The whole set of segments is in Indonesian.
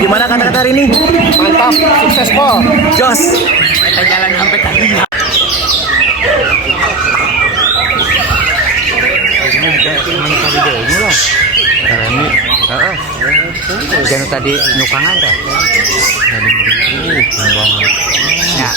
Gimana kata-kata hari ini? Mantap, sukses po. Jos. Kita jalan sampai tadi. Ini juga tadi deh, ini lah. Ini, jangan tadi nukangan dah. Tadi murid kembang. Ya.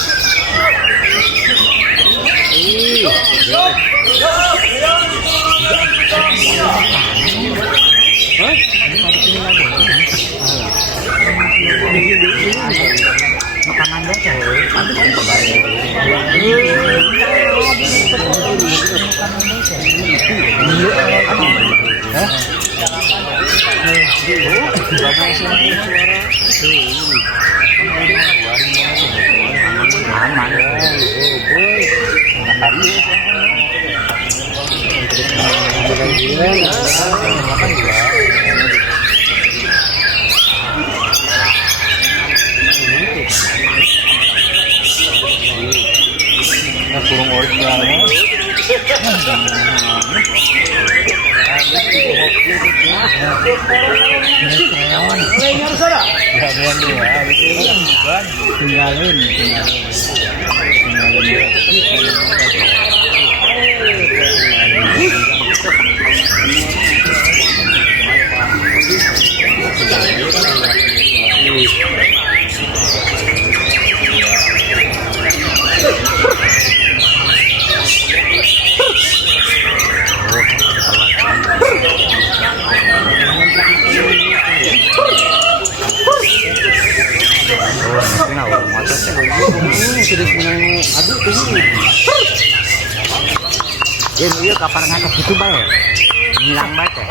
Makanan dia kurung originalnya. Tinggalin. Iya kapan ngajak gitu bay, ngilang banget ya.